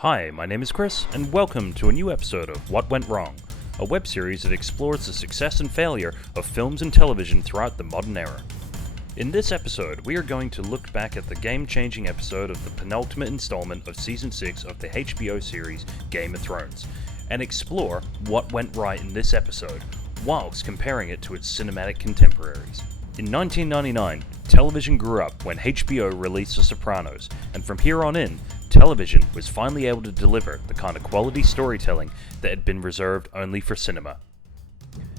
Hi, my name is Chris, and welcome to a new episode of What Went Wrong, a web series that explores the success and failure of films and television throughout the modern era. In this episode, we are going to look back at the game-changing episode of the penultimate installment of Season 6 of the HBO series Game of Thrones, and explore what went right in this episode, whilst comparing it to its cinematic contemporaries. In 1999, television grew up when HBO released The Sopranos, and from here on in, television was finally able to deliver the kind of quality storytelling that had been reserved only for cinema.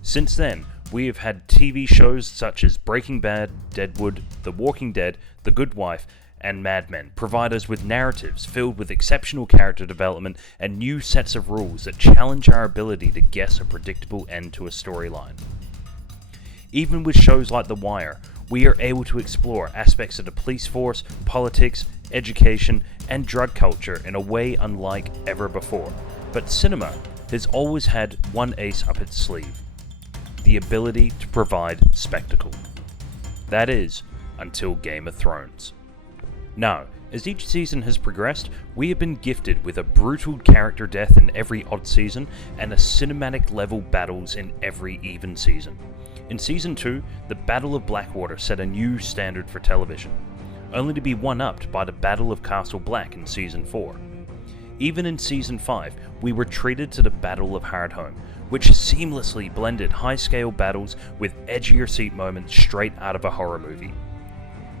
Since then, we have had TV shows such as Breaking Bad, Deadwood, The Walking Dead, The Good Wife, and Mad Men provide us with narratives filled with exceptional character development and new sets of rules that challenge our ability to guess a predictable end to a storyline. Even with shows like The Wire, we are able to explore aspects of the police force, politics, education, and drug culture in a way unlike ever before. But cinema has always had one ace up its sleeve: the ability to provide spectacle. That is, until Game of Thrones. Now, as each season has progressed, we have been gifted with a brutal character death in every odd season and a cinematic level battles in every even season. In Season 2, the Battle of Blackwater set a new standard for television, only to be one-upped by the Battle of Castle Black in Season 4. Even in Season 5, we were treated to the Battle of Hardhome, which seamlessly blended high-scale battles with edgier seat moments straight out of a horror movie.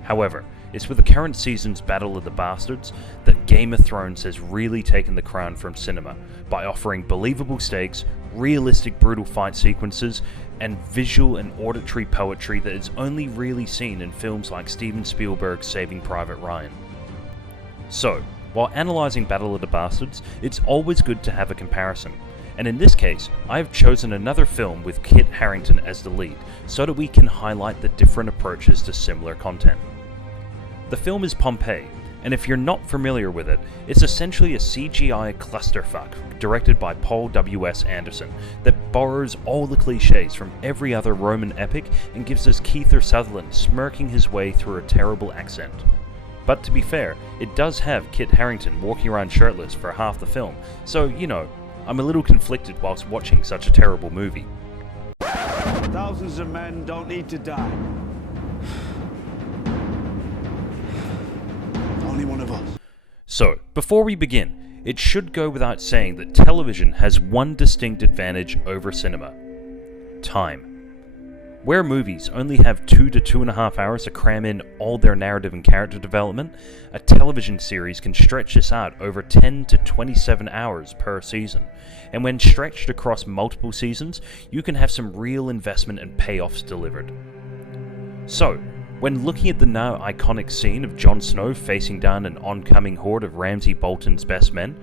However, it's with the current season's Battle of the Bastards that Game of Thrones has really taken the crown from cinema by offering believable stakes, realistic brutal fight sequences, and visual and auditory poetry that is only really seen in films like Steven Spielberg's Saving Private Ryan. So, while analysing Battle of the Bastards, it's always good to have a comparison, and in this case, I have chosen another film with Kit Harington as the lead, so that we can highlight the different approaches to similar content. The film is Pompeii, and if you're not familiar with it, it's essentially a CGI clusterfuck directed by Paul W.S. Anderson that borrows all the cliches from every other Roman epic and gives us Kiefer Sutherland smirking his way through a terrible accent. But to be fair, it does have Kit Harington walking around shirtless for half the film, so, I'm a little conflicted whilst watching such a terrible movie. Thousands of men don't need to die. Only one of us. So, before we begin, it should go without saying that television has one distinct advantage over cinema: time. Where movies only have 2 to 2.5 hours to cram in all their narrative and character development, a television series can stretch this out over 10 to 27 hours per season, and when stretched across multiple seasons, you can have some real investment and payoffs delivered. So, when looking at the now iconic scene of Jon Snow facing down an oncoming horde of Ramsay Bolton's best men,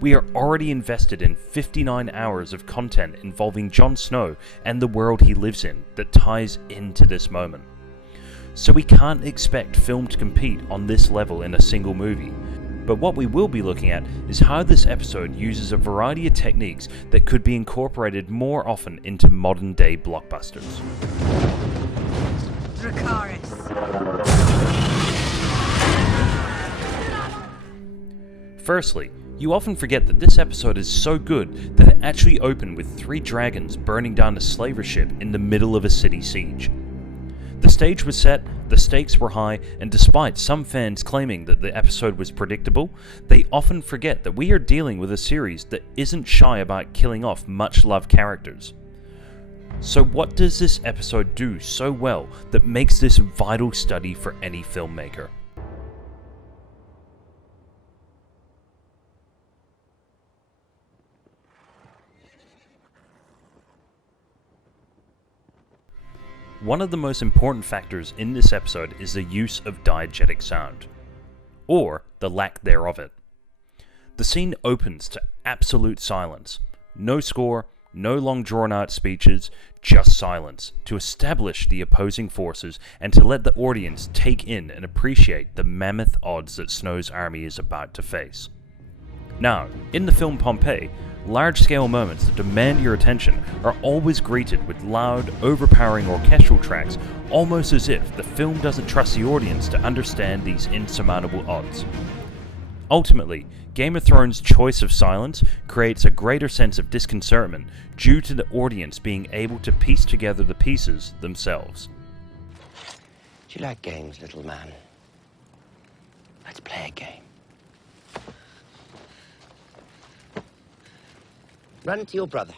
we are already invested in 59 hours of content involving Jon Snow and the world he lives in that ties into this moment. So we can't expect film to compete on this level in a single movie, but what we will be looking at is how this episode uses a variety of techniques that could be incorporated more often into modern day blockbusters. Dracarys. Firstly, you often forget that this episode is so good that it actually opened with 3 dragons burning down a slaver ship in the middle of a city siege. The stage was set, the stakes were high, and despite some fans claiming that the episode was predictable, they often forget that we are dealing with a series that isn't shy about killing off much-loved characters. So what does this episode do so well that makes this a vital study for any filmmaker? One of the most important factors in this episode is the use of diegetic sound, or the lack thereof it. The scene opens to absolute silence, no score, no long drawn-out speeches, just silence, to establish the opposing forces and to let the audience take in and appreciate the mammoth odds that Snow's army is about to face. Now, in the film Pompeii, large-scale moments that demand your attention are always greeted with loud, overpowering orchestral tracks, almost as if the film doesn't trust the audience to understand these insurmountable odds. Ultimately, Game of Thrones' choice of silence creates a greater sense of disconcertment due to the audience being able to piece together the pieces themselves. Do you like games, little man? Let's play a game. Run to your brother.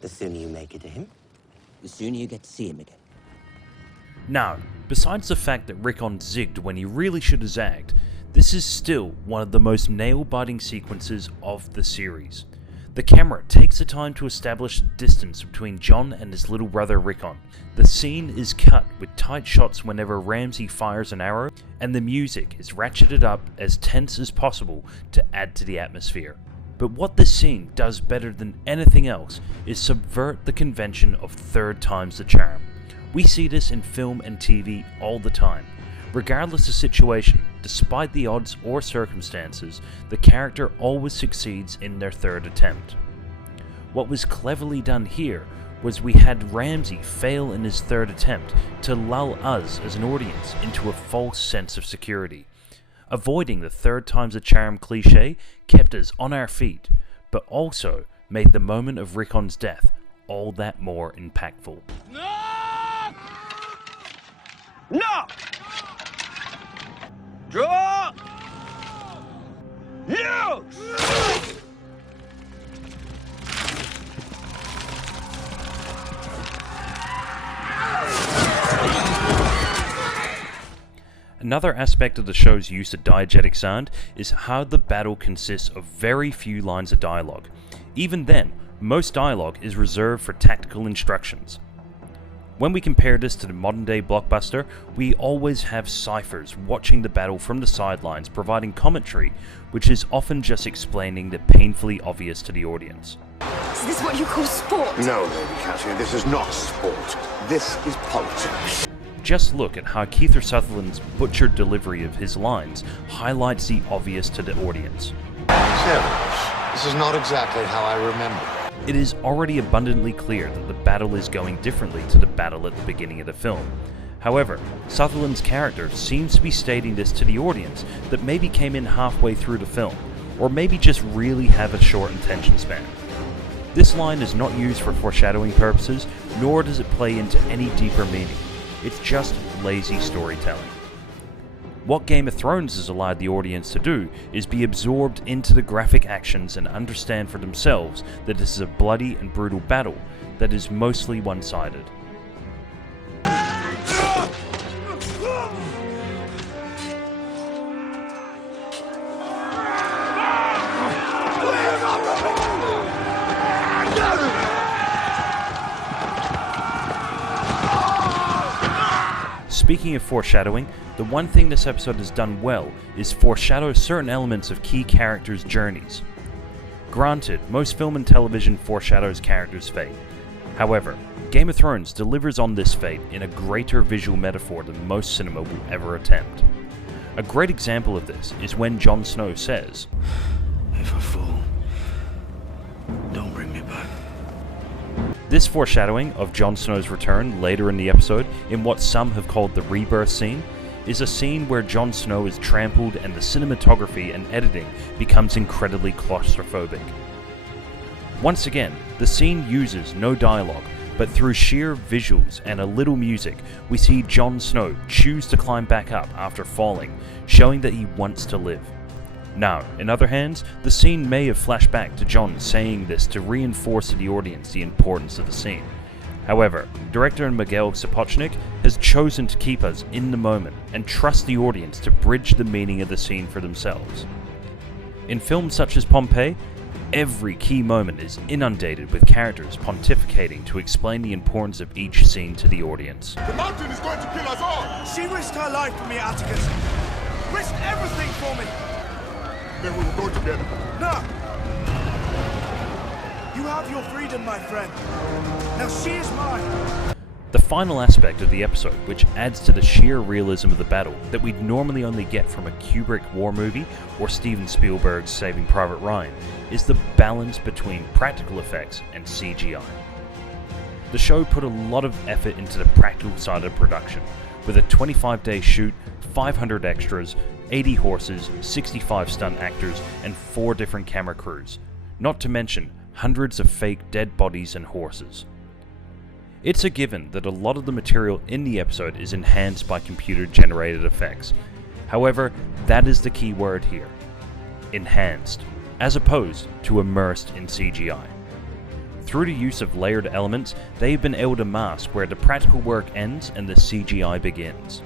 The sooner you make it to him, the sooner you get to see him again. Now, besides the fact that Rickon zigged when he really should have zagged, this is still one of the most nail-biting sequences of the series. The camera takes the time to establish the distance between Jon and his little brother Rickon. The scene is cut with tight shots whenever Ramsay fires an arrow, and the music is ratcheted up as tense as possible to add to the atmosphere. But what this scene does better than anything else is subvert the convention of third time's the charm. We see this in film and TV all the time. Regardless of situation, despite the odds or circumstances, the character always succeeds in their third attempt. What was cleverly done here was we had Ramsay fail in his third attempt to lull us as an audience into a false sense of security. Avoiding the third time's a charm cliche kept us on our feet, but also made the moment of Rickon's death all that more impactful. No! Draw! You! Another aspect of the show's use of diegetic sound is how the battle consists of very few lines of dialogue. Even then, most dialogue is reserved for tactical instructions. When we compare this to the modern day blockbuster, we always have ciphers watching the battle from the sidelines providing commentary, which is often just explaining the painfully obvious to the audience. Is this what you call sport? No, Lady Catherine, this is not sport. This is politics. Just look at how Kiefer Sutherland's butchered delivery of his lines highlights the obvious to the audience. Sheriff, this is not exactly how I remember. It is already abundantly clear that the battle is going differently to the battle at the beginning of the film. However, Sutherland's character seems to be stating this to the audience that maybe came in halfway through the film, or maybe just really have a short attention span. This line is not used for foreshadowing purposes, nor does it play into any deeper meaning. It's just lazy storytelling. What Game of Thrones has allowed the audience to do is be absorbed into the graphic actions and understand for themselves that this is a bloody and brutal battle that is mostly one-sided. Speaking of foreshadowing, the one thing this episode has done well is foreshadow certain elements of key characters' journeys. Granted, most film and television foreshadows characters' fate. However, Game of Thrones delivers on this fate in a greater visual metaphor than most cinema will ever attempt. A great example of this is when Jon Snow says, If I fall, don't bring me back. This foreshadowing of Jon Snow's return later in the episode, in what some have called the rebirth scene, is a scene where Jon Snow is trampled and the cinematography and editing becomes incredibly claustrophobic. Once again, the scene uses no dialogue, but through sheer visuals and a little music, we see Jon Snow choose to climb back up after falling, showing that he wants to live. Now, in other hands, the scene may have flashed back to Jon saying this to reinforce to the audience the importance of the scene. However, director Miguel Sapochnik has chosen to keep us in the moment and trust the audience to bridge the meaning of the scene for themselves. In films such as Pompeii, every key moment is inundated with characters pontificating to explain the importance of each scene to the audience. The mountain is going to kill us all! She risked her life for me, Atticus. Risked everything for me. Then we will go together. No! You have your freedom, my friend. Now she is mine. The final aspect of the episode, which adds to the sheer realism of the battle that we'd normally only get from a Kubrick war movie or Steven Spielberg's Saving Private Ryan, is the balance between practical effects and CGI. The show put a lot of effort into the practical side of production, with a 25-day shoot, 500 extras, 80 horses, 65 stunt actors, and 4 different camera crews, not to mention hundreds of fake dead bodies and horses. It's a given that a lot of the material in the episode is enhanced by computer-generated effects. However, that is the key word here. Enhanced, as opposed to immersed in CGI. Through the use of layered elements, they've been able to mask where the practical work ends and the CGI begins.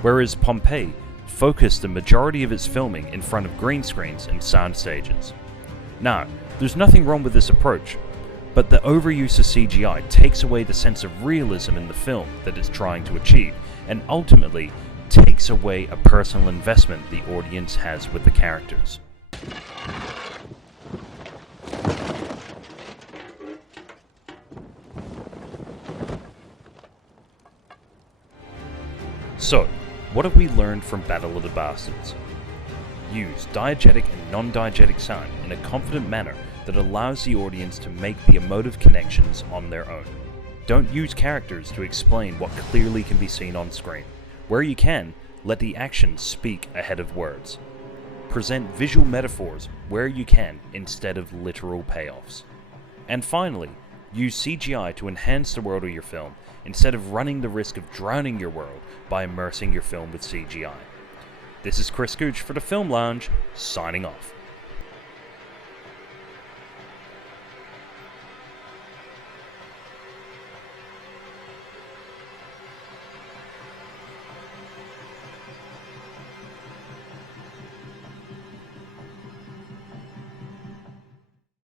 Whereas Pompeii focused the majority of its filming in front of green screens and sound stages. Now, there's nothing wrong with this approach, but the overuse of CGI takes away the sense of realism in the film that it's trying to achieve, and ultimately takes away a personal investment the audience has with the characters. So, what have we learned from Battle of the Bastards? Use diegetic and non-diegetic sound in a confident manner that allows the audience to make the emotive connections on their own. Don't use characters to explain what clearly can be seen on screen. Where you can, let the actions speak ahead of words. Present visual metaphors where you can instead of literal payoffs. And finally, use CGI to enhance the world of your film instead of running the risk of drowning your world by immersing your film with CGI. This is Chris Gooch for the Film Lounge, signing off.